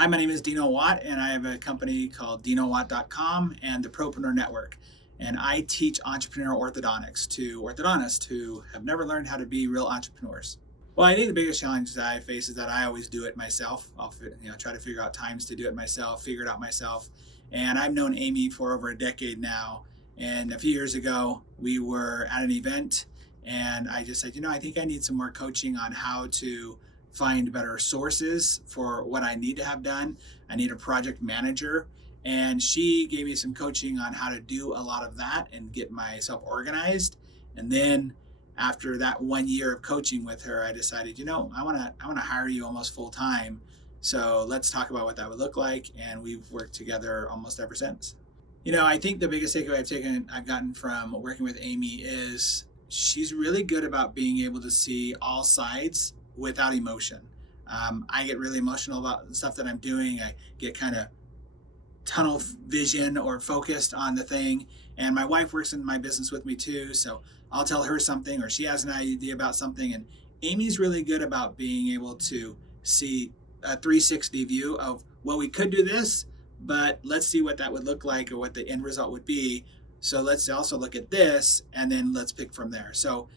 Hi, my name is Dino Watt, and I have a company called DinoWatt.com and the Propreneur Network. And I teach entrepreneurial orthodontics to orthodontists who have never learned how to be real entrepreneurs. Well, I think the biggest challenge that I face is that I always do it myself. I'll try to figure out times to do it myself, figure it out myself. And I've known Amy for over a decade now. And a few years ago, we were at an event, and I just said, I think I need some more coaching on how to find better sources for what I need to have done. I need a project manager. And she gave me some coaching on how to do a lot of that and get myself organized. And then after that 1 year of coaching with her, I decided, I want to hire you almost full time. So let's talk about what that would look like. And we've worked together almost ever since. I think the biggest takeaway I've gotten from working with Amy is she's really good about being able to see all sides without emotion. I get really emotional about stuff that I'm doing. I get kind of tunnel vision or focused on the thing. And my wife works in my business with me too. So I'll tell her something or she has an idea about something. And Amy's really good about being able to see a 360 view of, well, we could do this, but let's see what that would look like or what the end result would be. So let's also look at this and then let's pick from there. So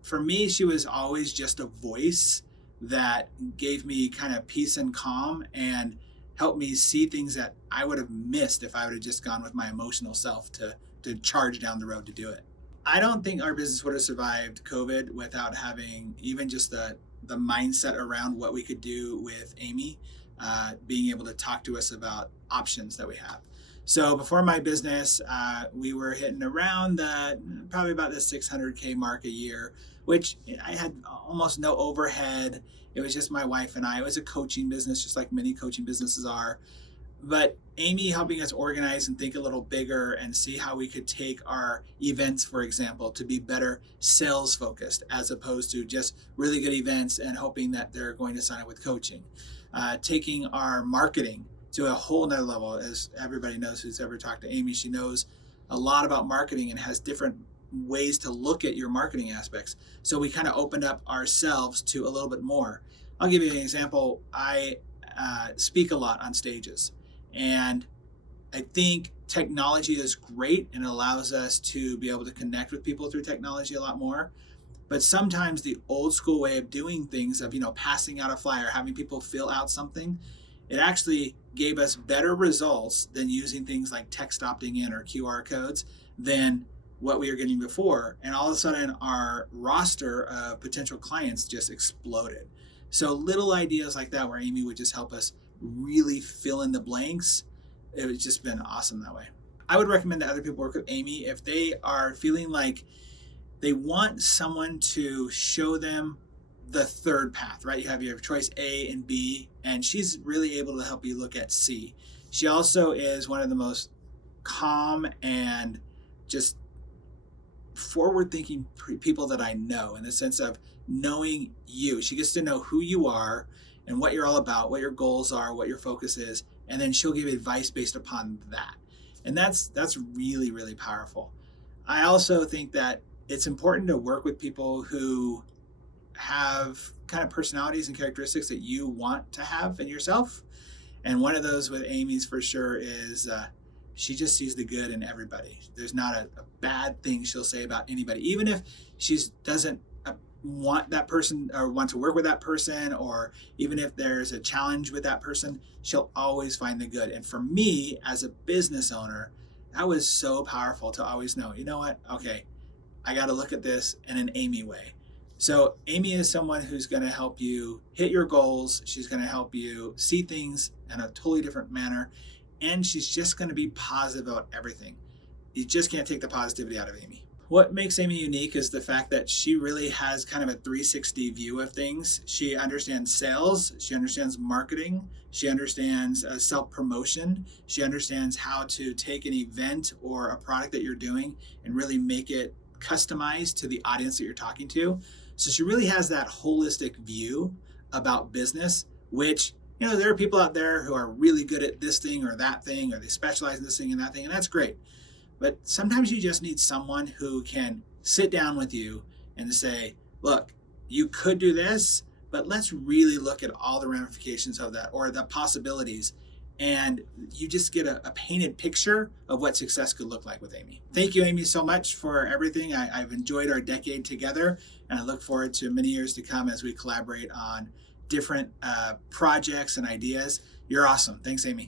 for me, she was always just a voice that gave me kind of peace and calm and helped me see things that I would have missed if I would have just gone with my emotional self to charge down the road to do it. I don't think our business would have survived COVID without having even just the mindset around what we could do with Amy, being able to talk to us about options that we have. So before my business, we were hitting around probably about the 600K mark a year, which I had almost no overhead. It was just my wife and I. It was a coaching business, just like many coaching businesses are. But Amy helping us organize and think a little bigger and see how we could take our events, for example, to be better sales focused as opposed to just really good events and hoping that they're going to sign up with coaching. Taking our marketing to a whole nother level. As everybody knows who's ever talked to Amy, she knows a lot about marketing and has different ways to look at your marketing aspects. So we kind of opened up ourselves to a little bit more. I'll give you an example. I speak a lot on stages, and I think technology is great and allows us to be able to connect with people through technology a lot more. But sometimes the old school way of doing things of, passing out a flyer, having people fill out something, it actually gave us better results than using things like text opting in or QR codes than what we were getting before. And all of a sudden our roster of potential clients just exploded. So little ideas like that where Amy would just help us really fill in the blanks. It's just been awesome that way. I would recommend that other people work with Amy if they are feeling like they want someone to show them the third path, right? You have your choice A and B, and she's really able to help you look at C. She also is one of the most calm and just forward-thinking people that I know, in the sense of knowing you. She gets to know who you are and what you're all about, what your goals are, what your focus is, and then she'll give advice based upon that. And that's really, really powerful. I also think that it's important to work with people who have kind of personalities and characteristics that you want to have in yourself. And one of those with Amy's for sure is she just sees the good in everybody. There's not a bad thing she'll say about anybody, even if she doesn't want that person or want to work with that person, or even if there's a challenge with that person, she'll always find the good. And for me as a business owner, that was so powerful to always know, okay, I got to look at this in an Amy way. So Amy is someone who's going to help you hit your goals. She's going to help you see things in a totally different manner. And she's just going to be positive about everything. You just can't take the positivity out of Amy. What makes Amy unique is the fact that she really has kind of a 360 view of things. She understands sales. She understands marketing. She understands self-promotion. She understands how to take an event or a product that you're doing and really make it customized to the audience that you're talking to. So she really has that holistic view about business, which, there are people out there who are really good at this thing or that thing, or they specialize in this thing and that thing, and that's great. But sometimes you just need someone who can sit down with you and say, look, you could do this, but let's really look at all the ramifications of that or the possibilities. And you just get a painted picture of what success could look like with Amy. Thank you, Amy, so much for everything. I've enjoyed our decade together, and I look forward to many years to come as we collaborate on different projects and ideas. You're awesome. Thanks, Amy.